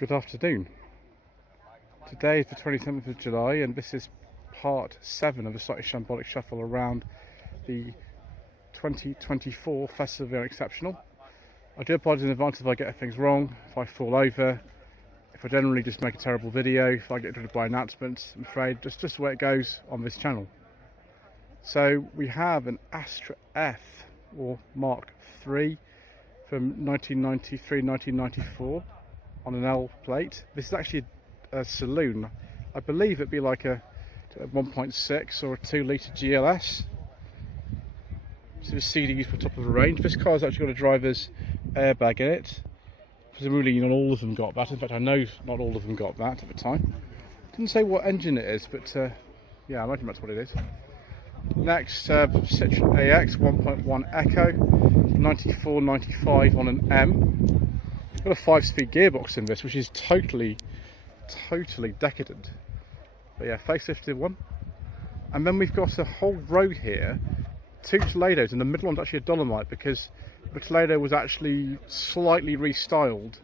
Good afternoon. Today is the 27th of July and this is part 7 of a slightly shambolic shuffle around the 2024 Festival of the Unexceptional. I do apologise in advance if I get things wrong, if I fall over, if I generally just make a terrible video, if I get interrupted by announcements. I'm afraid just the way it goes on this channel. So we have an Astra F or Mark III from 1993-1994 on an L plate. This is actually a saloon. I believe it'd be like a 1.6 or a 2 litre GLS. So the CD used for top of the range. This car's actually got a driver's airbag in it. Presumably not all of them got that. In fact, I know not all of them got that at the time. Didn't say what engine it is, but yeah, I imagine that's what it is. Next, Citroen AX 1.1 Echo, 94-95 on an M. Got a 5-speed gearbox in this, which is totally decadent. But yeah, facelifted one. And then we've got a whole row here, 2 Toledos, and the middle one's actually a Dolomite because the Toledo was actually slightly restyled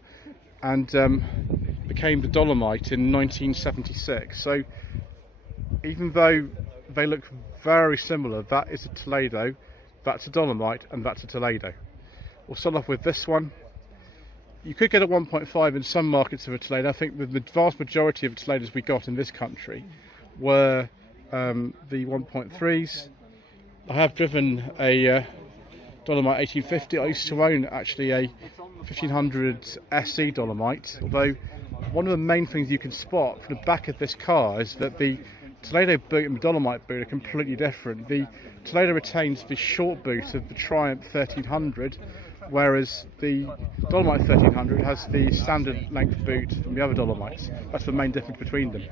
and became the Dolomite in 1976. So even though they look very similar, that is a Toledo, that's a Dolomite, and that's a Toledo. We'll start off with this one. You could get a 1.5 in some markets of a Toledo. I think the vast majority of Toledos we got in this country were the 1.3s. I have driven a Dolomite 1850. I used to own actually a 1500 SE Dolomite, although one of the main things you can spot from the back of this car is that the Toledo boot and the Dolomite boot are completely different. The Toledo retains the short boot of the Triumph 1300, whereas the Dolomite 1300 has the standard length boot from the other Dolomites. That's the main difference between them.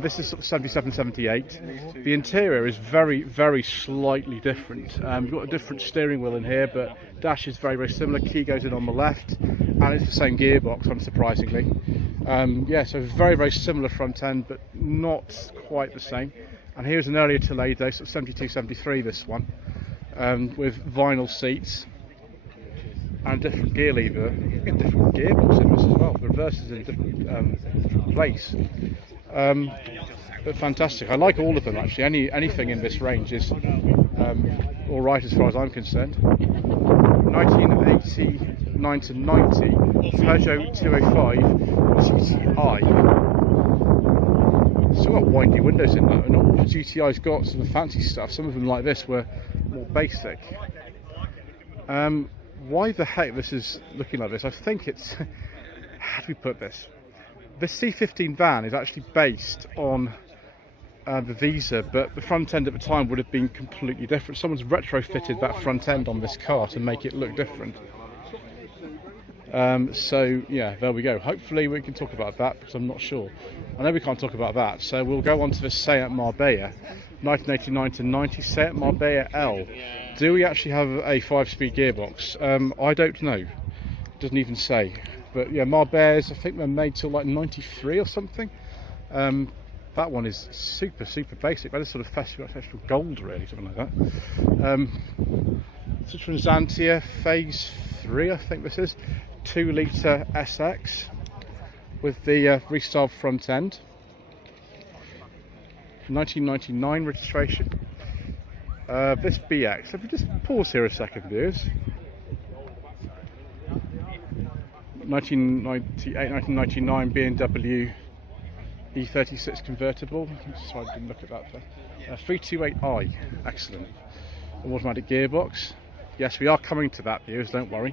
This is sort of 77-78. The interior is very slightly different. You've got a different steering wheel in here, but dash is very similar. Key goes in on the left, and it's the same gearbox, unsurprisingly. Yeah, so very similar front end, but not quite the same. And here's an earlier Toledo, sort of 72-73 this one, with vinyl seats and a different gear lever. You get a different gearbox in this as well. The reverse is in a different place. But fantastic. I like all of them actually. Anything in this range is all right as far as I'm concerned. 1989 to 90 Peugeot 205 GTI. Still got windy windows in that, and all the GTI's got some fancy stuff. Some of them like this were more basic. Why the heck this is looking like this? I think it's how do we put this? The C15 van is actually based on the Visa, but the front end at the time would have been completely different. Someone's retrofitted that front end on this car to make it look different. So yeah, there we go. Hopefully we can talk about that because I'm not sure. I know we can't talk about that, so we'll go on to the Seat Marbella, 1989 to 90 Seat Marbella L. Do we actually have a 5-speed gearbox? I don't know. It doesn't even say. But yeah, Marbellas, I think they're made till like 93 or something. That one is super basic. That is sort of festival gold, really, something like that. Citroen Xantia Phase 3, I think this is. 2 litre SX with the restyled front end. 1999 registration. This BX. Let me just pause here a second, viewers. 1999 BMW E36 convertible. Sorry, I didn't look at that. 328i, excellent. An automatic gearbox. Yes, we are coming to that, viewers. Don't worry.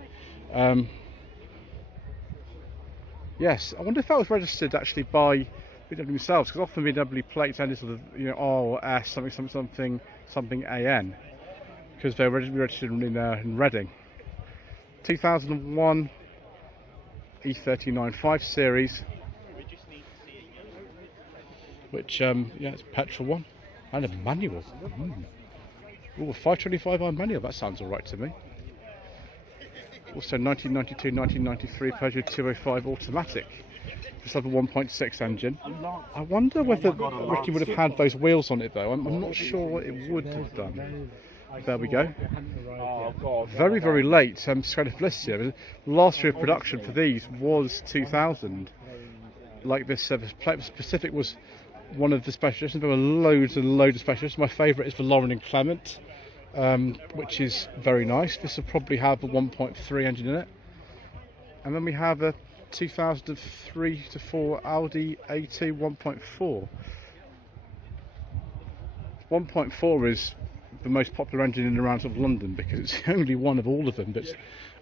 Yes, I wonder if that was registered actually by BMW themselves, because often BMW plates ended sort of R or S something AN, because they're registered in Reading. 2001. E39 5 Series, which yeah, it's a petrol one and a manual. Ooh, a 525i manual, that sounds alright to me. Also 1992-1993 Peugeot 205 automatic. This has a 1.6 engine. I wonder whether Ricky would have had those wheels on it though. I'm not sure what it would have done. There we go. Very, very late. Shambolic. The last year of production for these was 2000. Like this plate specific was one of the special editions. There were loads and loads of special editions. My favourite is the Lauren and Clement, which is very nice. This will probably have a 1.3 engine in it. And then we have a 2003 to 4 Audi A2 1.4. 1.4 is the most popular engine in and around sort of London because it's the only one of all of them that's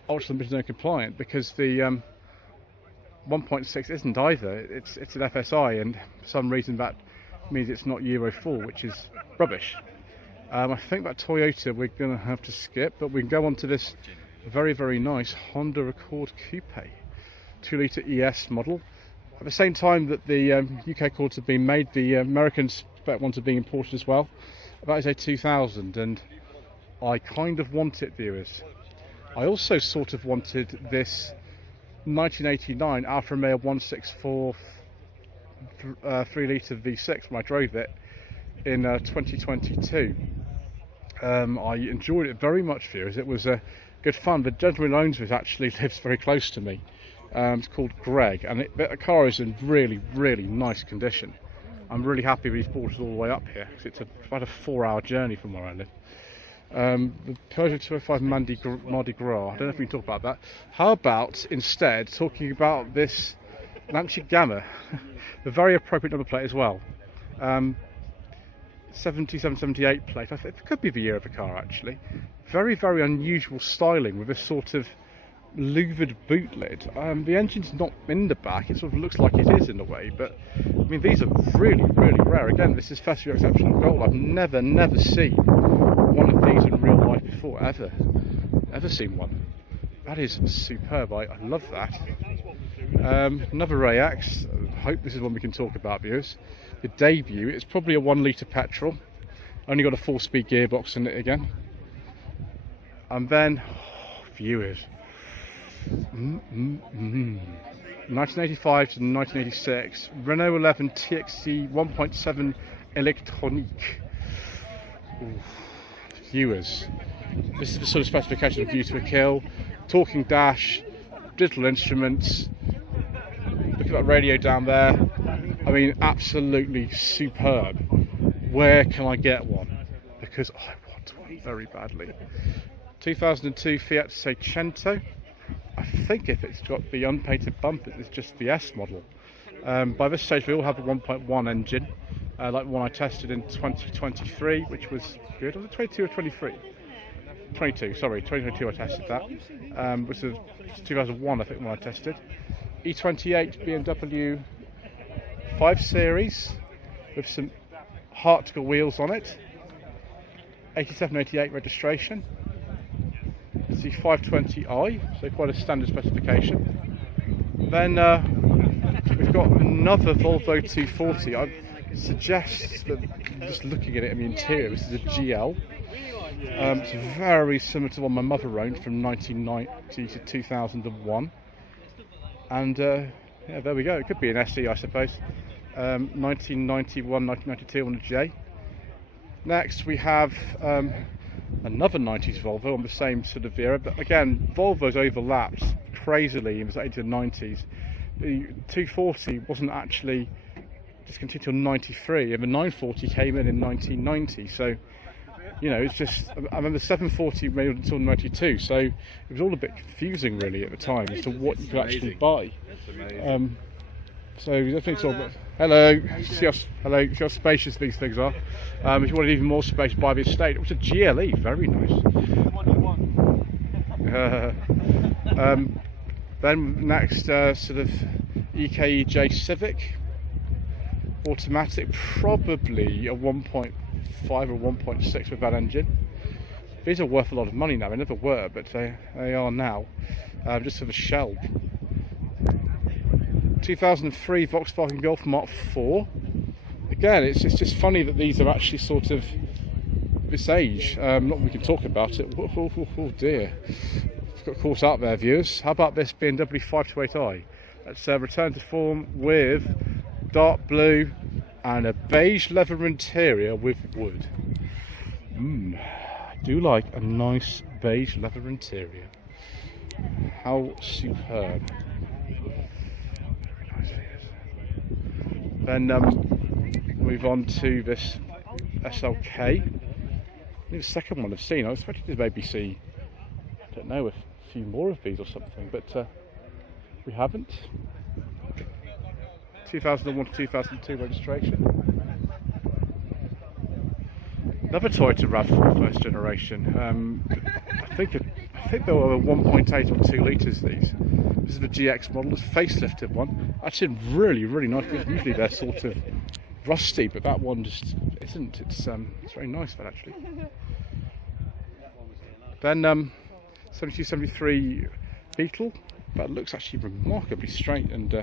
ultra limited compliant, because the 1.6 isn't either. It's an FSI, and for some reason that means it's not Euro 4, which is rubbish. I think that Toyota we're going to have to skip, but we can go on to this very, very nice Honda Accord Coupe 2-litre ES model. At the same time that the UK Accords have been made, the American spec ones are being imported as well. That is a 2000, and I kind of want it, viewers. I also sort of wanted this 1989 Alfa Romeo 164 3-litre V6 when I drove it in 2022. I enjoyed it very much, viewers. It was good fun. The gentleman who owns it actually lives very close to me. It's called Greg, and the car is in really, really nice condition. I'm really happy that he's brought us all the way up here, because it's about a 4-hour journey from where I live. The Peugeot 205 Mardi Gras, I don't know if we can talk about that. How about instead talking about this Lancia Gamma, the very appropriate number plate as well. 7778 plate. I think it could be the year of the car actually. Very, very unusual styling with this sort of louvered boot lid. The engine's not in the back, it sort of looks like it is in a way, but I mean these are really, really rare. Again, this is FOTU Unexceptional Gold. I've never seen one of these in real life before, ever seen one. That is superb. I love that. Another AX. I hope this is one we can talk about, viewers. The debut. It's probably a 1-litre petrol. Only got a 4-speed gearbox in it again. And then, viewers. 1985 to 1986 Renault 11 TXC 1.7 Electronique. Viewers, this is the sort of specification of View to a Kill. Talking dash, digital instruments. Look at that radio down there. I mean, absolutely superb. Where can I get one? Because I want one very badly. 2002 Fiat Seicento. I think if it's got the unpainted bumper, it's just the S model. By this stage, we all have a 1.1 engine, like the one I tested in 2023, which was good. Was it 22 or 23? 22, sorry, 2022 I tested that. Which was 2001, I think, when I tested. E28 BMW 5 Series with some Hartical wheels on it. 8788 registration. It's the 520i, so quite a standard specification. Then we've got another Volvo 240. I suggest that just looking at it in the interior, this is a GL. It's very similar to one my mother owned from 1990 to 2001. And yeah, there we go. It could be an SE, I suppose. 1991, 1992 on a J. Next we have another 90s Volvo on the same sort of era, but again, Volvo's overlapped crazily in the 80s and 90s. The 240 wasn't actually discontinued until 93, and the 940 came in 1990, so you know, it's just, I remember the 740 made until 92, so it was all a bit confusing really at the time as to what you could actually buy. So definitely talk about, hello, see how spacious these things are. If you wanted even more space, buy the estate. It was a GLE, very nice. Then next, sort of EKEJ Civic, automatic, probably a 1.5 or 1.6 with that engine. These are worth a lot of money now. They never were, but they are now. Just for the shell. 2003 Volkswagen Golf Mark IV. Again, it's just funny that these are actually sort of this age. Not we can talk about it. Oh dear, got caught up there, viewers. How about this BMW 528i? Let's return to form with dark blue and a beige leather interior with wood. do like a nice beige leather interior. How superb. Very nice views. Then move on to this SLK. I think the second one I've seen. I was expecting to maybe see, I don't know, a few more of these or something, but we haven't. 2001 to 2002 registration. Another Toyota RAV4 first generation. I think they were 1.8 or 2 litres these. This is the GX model, it's a facelifted one. Actually really, really nice. Usually they're sort of rusty, but that one just isn't. It's very nice, that actually. Then 72, 73 Beetle. That looks actually remarkably straight and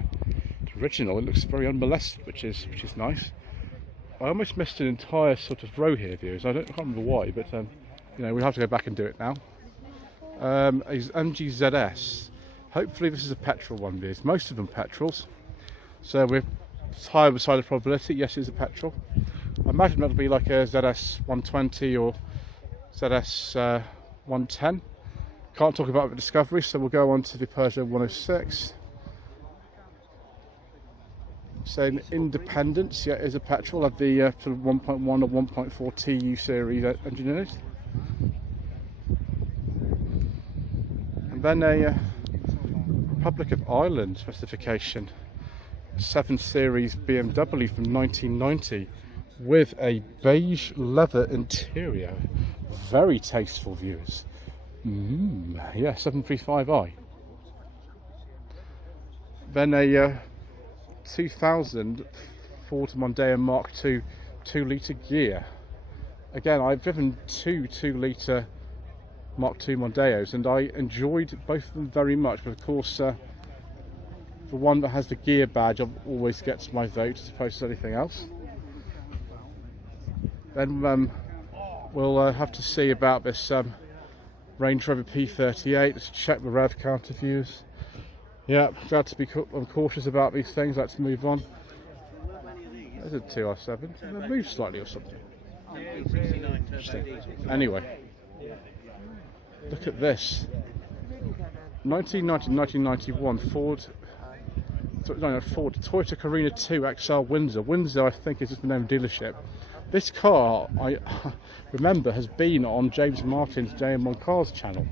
original. It looks very unmolested, which is nice. I almost missed an entire sort of row here, viewers. I can't remember why, but you know, we'll have to go back and do it now. Is MG ZS. Hopefully this is a petrol one, viewers. Most of them petrols, so we're high on the side of probability. Yes, it's a petrol. I imagine that'll be like a ZS 120 or ZS 110. Can't talk about the Discovery, so we'll go on to the Peugeot 106. Saying Independence, yeah, is a petrol. Have the sort of 1.1 or 1.4 TU series engine in it. And then a Republic of Ireland specification, 7 Series BMW from 1990 with a beige leather interior. Very tasteful, viewers. Yeah, 735i. Then a 2000 Ford Mondeo Mark II 2-litre gear. Again, I've driven two 2-litre Mark II Mondeos and I enjoyed both of them very much, but of course the one that has the gear badge always gets my vote as opposed to anything else. Then we'll have to see about this Range Rover P38. Let's check the rev counter, views. Yeah, glad to be I'm cautious about these things. Let's move on. There's a 2R7. Did it move slightly or something? Interesting. Anyway, look at this. 1990-1991 Ford Toyota Carina 2 XL Windsor. Windsor, I think, is just the name of the dealership. This car, I remember, has been on James Martin's JM1 Cars channel.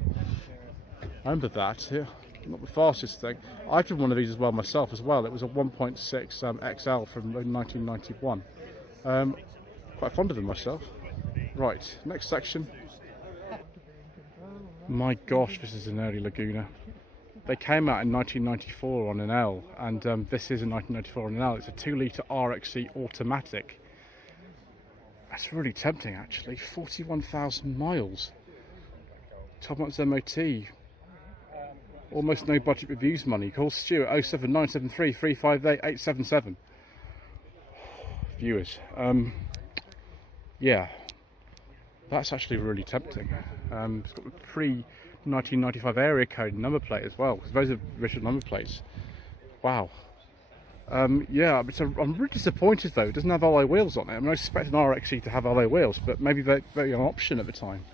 I remember that. Yeah. Not the fastest thing. I did one of these as well myself as well. It was a 1.6 XL from 1991. Quite fond of them myself. Right, next section. My gosh, this is an early Laguna. They came out in 1994 on an L, and this is a 1994 on an L. It's a 2-litre RXE automatic. That's really tempting, actually. 41,000 miles. 12 months MOT. Almost no budget reviews money. Call Stu at 07973 358 877. Viewers, yeah, that's actually really tempting. It's got the pre-1995 area code number plate as well, because those are original number plates. Wow. Yeah, I'm really disappointed though. It doesn't have alloy wheels on it. I mean, I expect an RXE to have alloy wheels, but maybe they're an option at the time.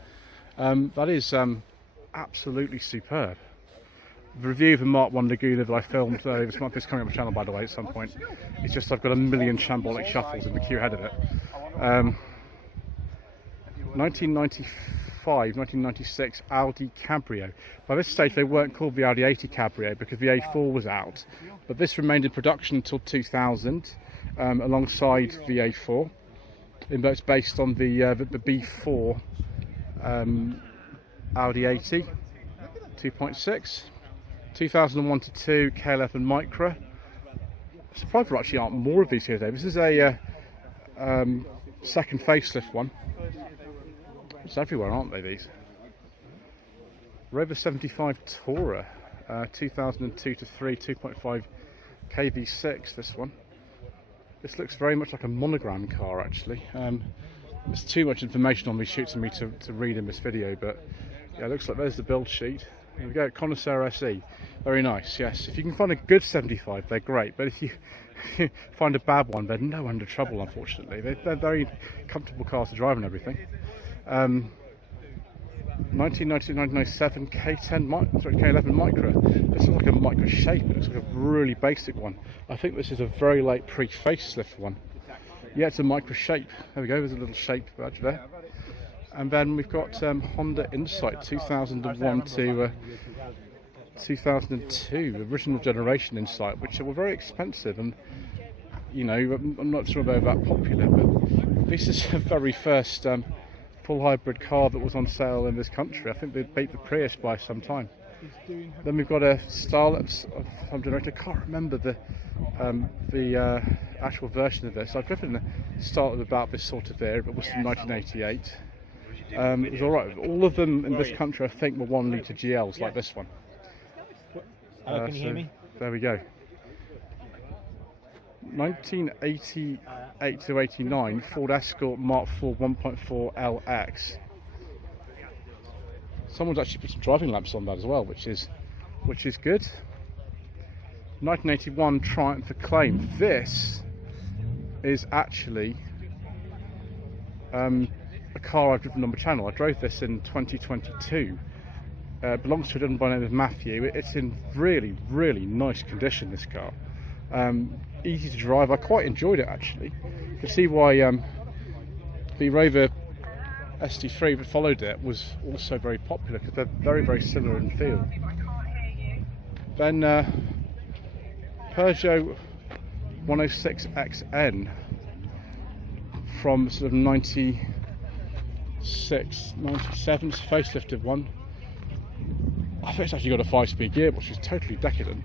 That is absolutely superb. The review of the Mark 1 Laguna that I filmed this month is coming on my channel, by the way, at some point. It's just I've got a million Shambolic shuffles in the queue ahead of it. 1995, 1996 Audi Cabrio. By this stage they weren't called the Audi 80 Cabrio because the A4 was out, but this remained in production until 2000 alongside the A4. It's based on the B4 Audi 80 2.6. 2001 to 2 KLF and Micra. I'm surprised there actually aren't more of these here today. This is a second facelift one. It's everywhere, aren't they, these? Rover 75 Tourer, 2002 to 3, 2.5 KV6, this one. This looks very much like a monogram car, actually. There's too much information on these shoots for me to read in this video, but yeah, it looks like there's the build sheet. There we go, Connoisseur SE. Very nice, yes. If you can find a good 75, they're great, but if you find a bad one, they're no end of trouble, unfortunately. They're very comfortable cars to drive and everything. 1997 K11 Micra. This is like a Micra shape. It looks like a really basic one. I think this is a very late pre-facelift one. Yeah, it's a Micra shape. There we go. There's a little shape badge there. And then we've got Honda Insight 2001 to 2002, original generation Insight, which were very expensive, and you know, I'm not sure they're that popular, but this is the very first full hybrid car that was on sale in this country. I think they beat the Prius by some time. Then we've got a Starlet of some generator. I can't remember the actual version of this. I've driven a Starlet about this sort of era, but it was from 1988. It was alright. All of them in this country, I think, were 1 litre GLs like this one. Can you hear me? There we go. 1988 to 89 Ford Escort Mark IV 1.4 LX. Someone's actually put some driving lamps on that as well, which is good. 1981 Triumph Acclaim. This is actually a car I've driven on my channel. I drove this in 2022. Belongs to a gentleman by the name of Matthew. It's in really, really nice condition, this car. Easy to drive. I quite enjoyed it actually. You can see why the Rover SD3 that followed it was also very popular, because they're very, very similar in feel. Then Peugeot 106XN from sort of 96, 97, facelifted one. I think it's actually got a 5-speed gear, which is totally decadent.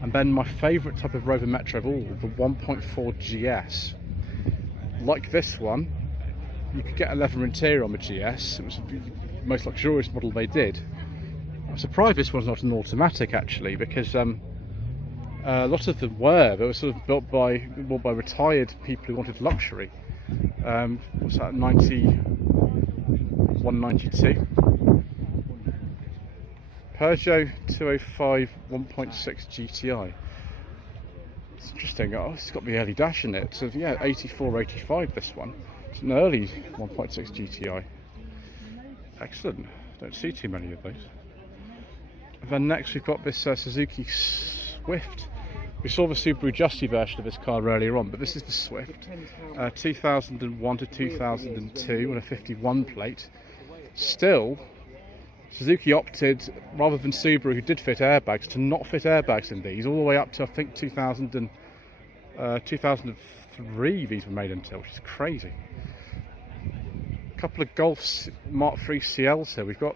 And then my favourite type of Rover Metro of all, the 1.4 GS. Like this one, you could get a leather interior on the GS. It was the most luxurious model they did. I'm surprised this one's not an automatic actually, because a lot of them were. They were sort of built by retired people who wanted luxury. What's that, 91, 92? Peugeot 205 1.6 GTI. It's interesting. Oh, it's got the early dash in it. So yeah, 84, 85 this one. It's an early 1.6 GTI. Excellent. Don't see too many of those. And then next we've got this Suzuki Swift. We saw the Subaru Justy version of this car earlier on, but this is the Swift. 2001 to 2002 on a 51 plate. Still, Suzuki opted, rather than Subaru, who did fit airbags, to not fit airbags in these, all the way up to I think 2003 these were made until, which is crazy. A couple of Golf Mark III CLs here. We've got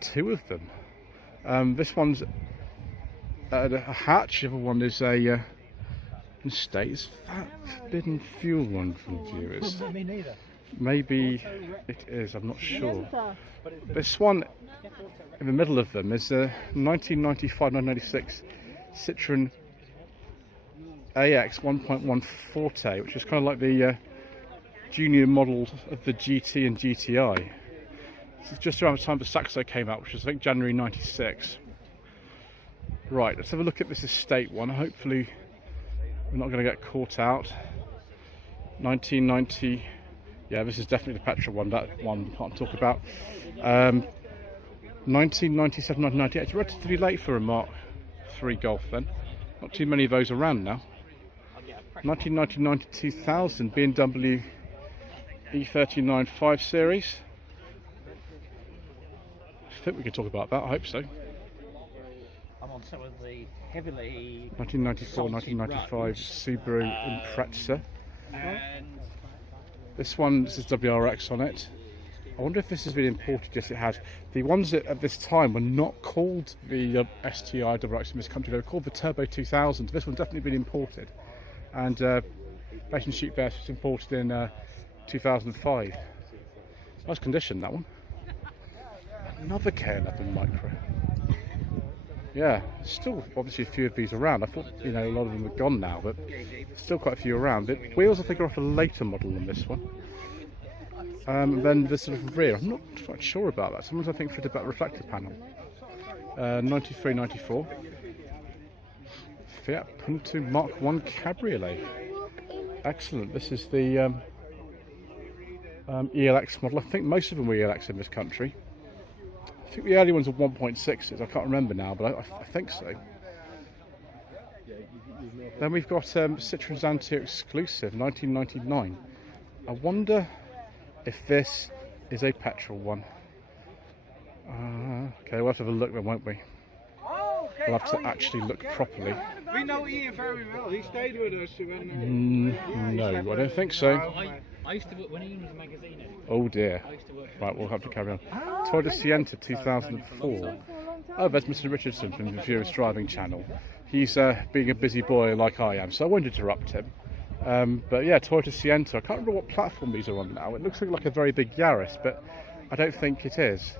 2 of them. This one's a hatch, the other one is a estate. Is that forbidden fuel one from viewers? Me neither. Maybe it is, I'm not sure. This one in the middle of them is a 1995-1996 Citroen AX 1.1 Forte, which is kind of like the junior model of the GT and GTI. This is just around the time the Saxo came out, which was I think January 96. Right, let's have a look at this estate one. Hopefully we're not going to get caught out. 1990. Yeah, this is definitely the petrol one. That one we can't talk about. 1997, 1998. It's relatively late for a Mark III Golf then. Not too many of those around now. 1999 to 2000 BMW E39 5 Series. I think we can talk about that. I hope so. I'm on some of the heavily 1994, 1995 Subaru Impreza. This one, this is WRX on it. I wonder if this has been imported. Yes, it has. The ones that at this time were not called the STI WRX in this country. They were called the Turbo 2000. This one's definitely been imported. And Bait and Shoot Vest was imported in 2005. Nice condition, that one. Another K11 Micra. Yeah, still obviously a few of these around. I thought, you know, a lot of them are gone now, but still quite a few around. The wheels, I think, are off a later model than this one. Then the sort of rear, I'm not quite sure about that. Sometimes I think fitted that reflector panel. 93, 94. Fiat Punto Mark 1 Cabriolet. Excellent. This is the ELX model. I think most of them were ELX in this country. I think the early ones were 1.6s. I can't remember now, but I think so. Then we've got Citroen's anti-exclusive 1999. I wonder if this is a petrol one. Okay, we'll have to have a look then, won't we? We'll have to actually look properly. We know Ian very well. He stayed with us when. No, I don't think so. I used to work when Ian was a magazine editor. Oh dear. I used to work Right, we'll have to carry on. Toyota Sienna 2004. Oh, there's Mr. Richardson from the Furious Driving channel. He's being a busy boy like I am, so I won't interrupt him. But yeah, Toyota Sienna. I can't remember what platform these are on now. It looks like a very big Yaris, but I don't think it is.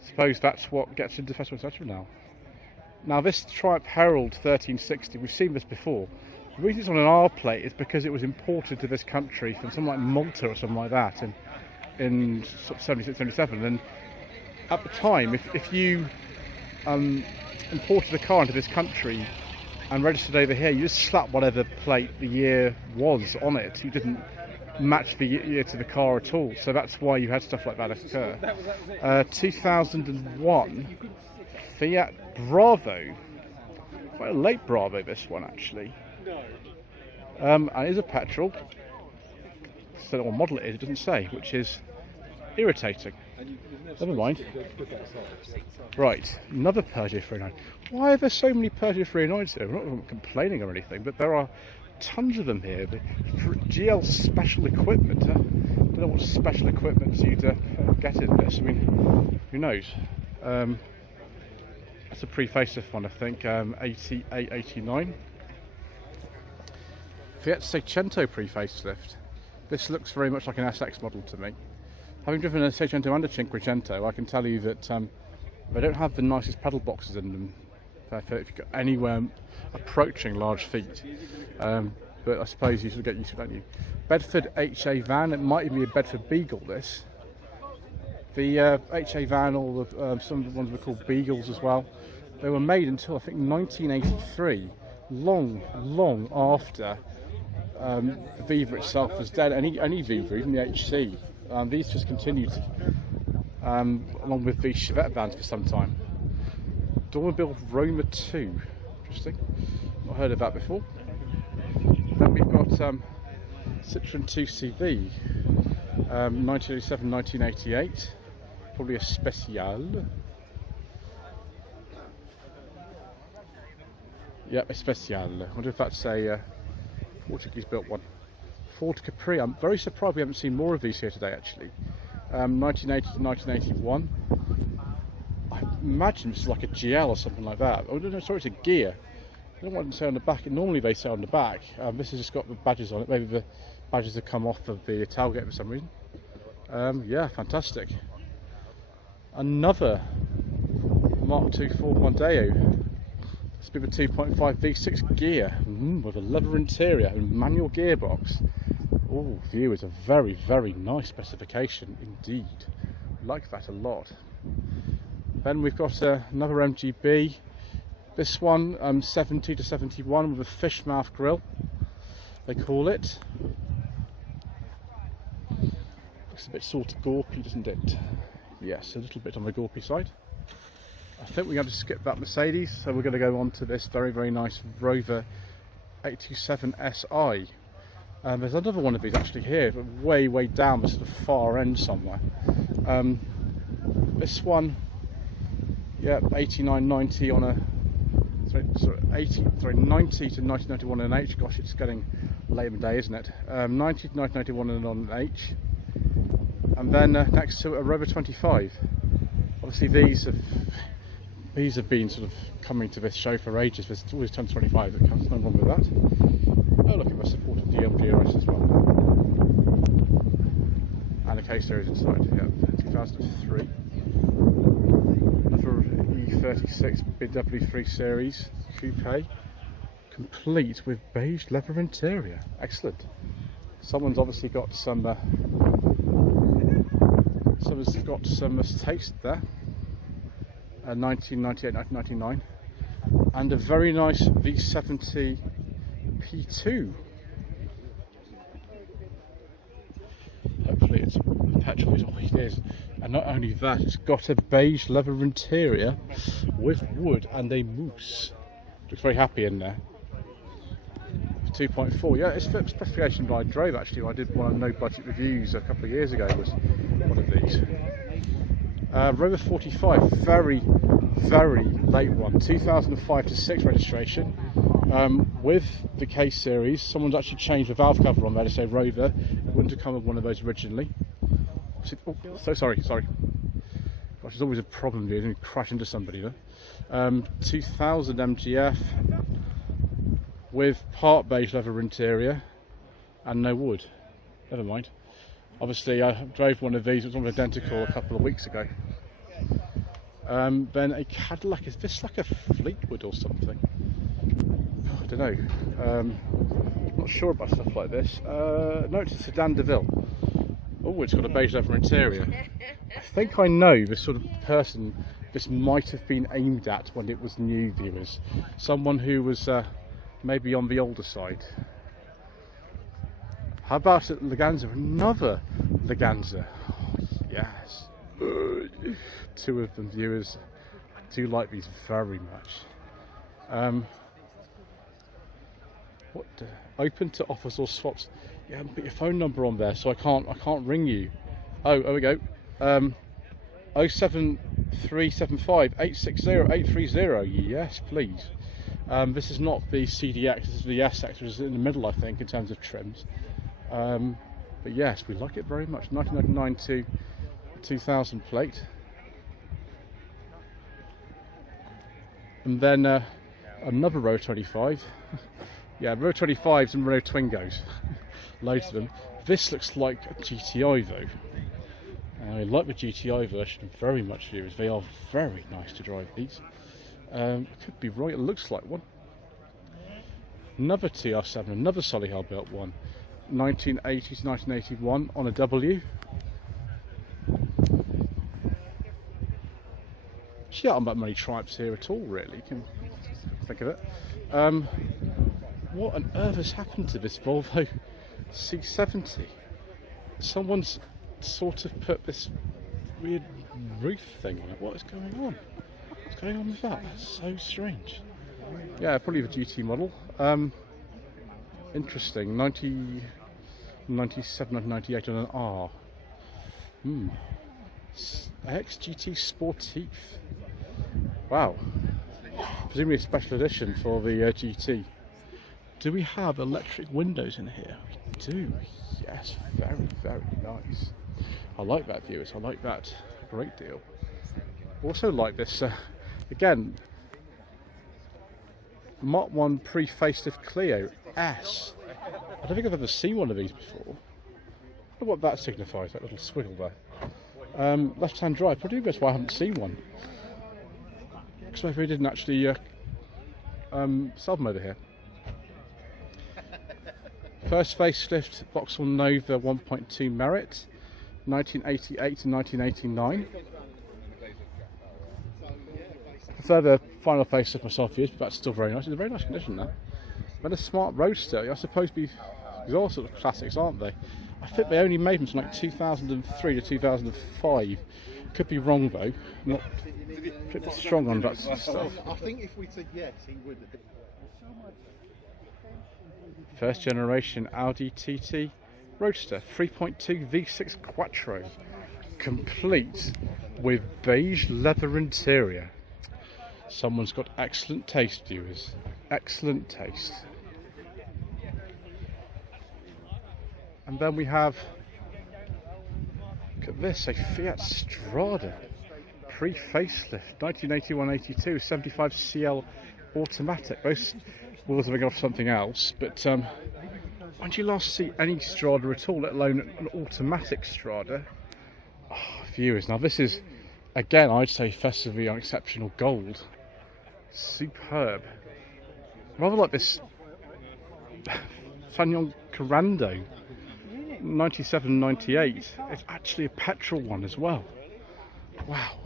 Suppose that's what gets into Festival Central now. Now this Triumph Herald 1360, we've seen this before. The reason it's on an R plate is because it was imported to this country from something like Malta or something like that in sort of 76, 77. And at the time, if you imported a car into this country and registered over here, you just slapped whatever plate the year was on it. You didn't match the year to the car at all, so that's why you had stuff like that occur. 2001 Fiat Bravo, quite a late Bravo this one actually, and it is a petrol, so what model it is, it doesn't say, which is irritating. Never mind. Right, another Peugeot 309. Why are there so many Peugeot 309s here? I'm not complaining or anything, but there are tons of them here. For GL special equipment. I don't know what special equipment you'd get in this. I mean, who knows? That's a pre-facelift one, I think. 88, 89. Fiat Seicento pre-facelift. This looks very much like an SX model to me. Having driven a Seicento and a Cinquecento, I can tell you that they don't have the nicest pedal boxes in them. If you've got anywhere approaching large feet, but I suppose you should get used to it, don't you? Bedford HA van, it might even be a Bedford Beagle this. The HA van, or some of the ones were called Beagles as well. They were made until I think 1983, long after the Viva itself was dead. Any Viva, even the HC, these just continued along with the Chevette vans for some time. Dormobile Roma 2, interesting, not heard of that before. Then we've got Citroen 2CV, 1987, 1988, probably a Special. Yep, a Special. I wonder if that's a Portuguese built one. Ford Capri, I'm very surprised we haven't seen more of these here today actually. 1980 to 1981. I imagine it's like a GL or something like that. Oh no, sorry, it's a gear. I don't want them to say on the back. Normally they say on the back. This has just got the badges on it. Maybe the badges have come off of the tailgate for some reason. Yeah, fantastic. Another Mark II Ford Mondeo. This will be the 2.5 V6 gear with a leather interior and manual gearbox. Oh, view is a very, very nice specification indeed. Like that a lot. Then we've got another MGB. This one 70 to 71 with a fish mouth grille, they call it. Looks a bit sort of gawpy, doesn't it? Yes, a little bit on the gawpy side. I think we're going to skip that Mercedes, so we're going to go on to this very, very nice Rover 827 SI. There's another one of these actually here, but way down the sort of far end somewhere. This one, yeah, 8990 on a 90 to 1991 on an H. Gosh, it's getting late in the day, isn't it? 90 to 1991 on an H. And then next to a Rover 25. Obviously these have been sort of coming to this show for ages. There's always turned 25 that comes, no wrong with that. Oh look, it must support the LGRS as well. And a K-Series inside, yeah, 2003. Another E36 BW3 Series Coupe, complete with beige leather interior. Excellent. Someone's obviously got some taste there. 1998, 1999, and a very nice V70 P2. it's petrol, it's always is. And not only that, it's got a beige leather interior with wood and a mousse. Looks very happy in there. 2.4, yeah, it's the specification that I drove actually. I did one of no budget reviews a couple of years ago, was one of these. Rover 45, very late one, 2005 to 6 registration. With the K series, someone's actually changed the valve cover on there to say Rover. It wouldn't have come with one of those originally. Oh, so sorry. Gosh, there's always a problem here. You crash into somebody there. 2000 MGF with part beige leather interior and no wood. Never mind. Obviously, I drove one of these. It was almost identical a couple of weeks ago. Then a Cadillac. Is this like a Fleetwood or something? I don't know. Not sure about stuff like this. No, it's a sedan DeVille. Oh, it's got a beige leather interior. I think I know the sort of person this might have been aimed at when it was new, viewers. Someone who was maybe on the older side. How about at Leganza? Another Leganza. Oh, yes. 2 of them, viewers. I do like these very much. Open to offers or swaps. You haven't put your phone number on there, so I can't ring you. Oh, there we go. 07375 860 830. Yes, please. This is not the CDX. This is the SX, which is in the middle, I think, in terms of trims. But yes, we like it very much. 1999 to 2000 plate. And then another Row 25. Yeah, Row 25s and Row Twingos. Loads of them. This looks like a GTI though. I like the GTI version very much, viewers. They are very nice to drive, these. Could be right, it looks like one. Another TR7, another Solihull built one. 1980 to 1981 on a W. She hasn't got many Triumphs here at all, really. Can think of it. What on earth has happened to this Volvo C70? Someone's sort of put this weird roof thing on it. What is going on? What's going on with that? That's so strange. Yeah, probably the GT model. Interesting. 97 and 98 on an R. XGT Sportif. Wow. Presumably a special edition for the GT. Do we have electric windows in here? We do. Yes, very nice. I like that, viewers. I like that a great deal. Also like this, again, Mark 1 pre-facelift Clio S. I don't think I've ever seen one of these before. I wonder what that signifies, that little swiggle there. Left-hand drive, probably that's why I haven't seen one. Because maybe we didn't actually sell them over here. First facelift Vauxhall Nova 1.2 Merit, 1988 to 1989. I prefer the final facelift myself, but that's still very nice. It's a very nice condition now. But a smart roadster, I suppose these are all sort of classics, aren't they? I think they only made them from like 2003 to 2005. Could be wrong though. Not pretty strong on that stuff. I think if we said yes, he would. First generation Audi TT Roadster 3.2 V6 Quattro, complete with beige leather interior. Someone's got excellent taste, viewers. Excellent taste. And then we have, look at this, a Fiat Strada pre-facelift 1981-82 75 CL automatic. Both wheels are going off something else, but when did you last see any Strada at all, let alone an automatic Strada? Oh, viewers, now this is, again, I'd say festively unexceptional gold. Superb. Rather like this Fagnon Corando 97-98. It's actually a petrol one as well. Wow.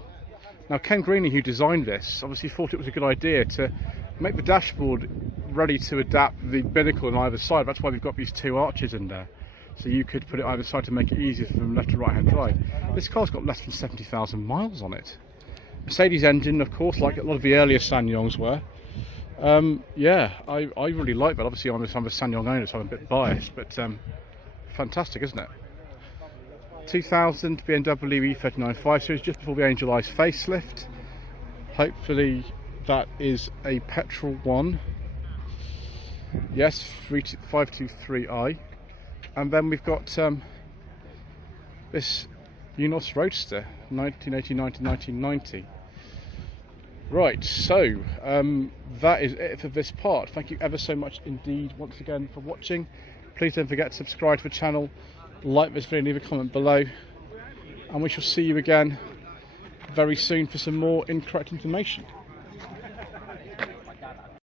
Now Ken Greeney, who designed this, obviously thought it was a good idea to make the dashboard ready to adapt the binnacle on either side. That's why we've got these two arches in there. so you could put it either side to make it easier from left to right hand drive. This car's got less than 70,000 miles on it. Mercedes engine, of course, like a lot of the earlier SsangYongs were. Yeah, I really like that. Obviously, I'm a SsangYong owner, so I'm a bit biased, but fantastic, isn't it? 2000 BMW E39 5 Series, just before the Angel Eyes facelift. Hopefully that is a petrol one. Yes, 523i. And then we've got this Unos Roadster, 1989 to 1990. Right, so that is it for this part. Thank you ever so much indeed once again for watching. Please don't forget to subscribe to the channel, like this video, leave a comment below, and we shall see you again very soon for some more incorrect information.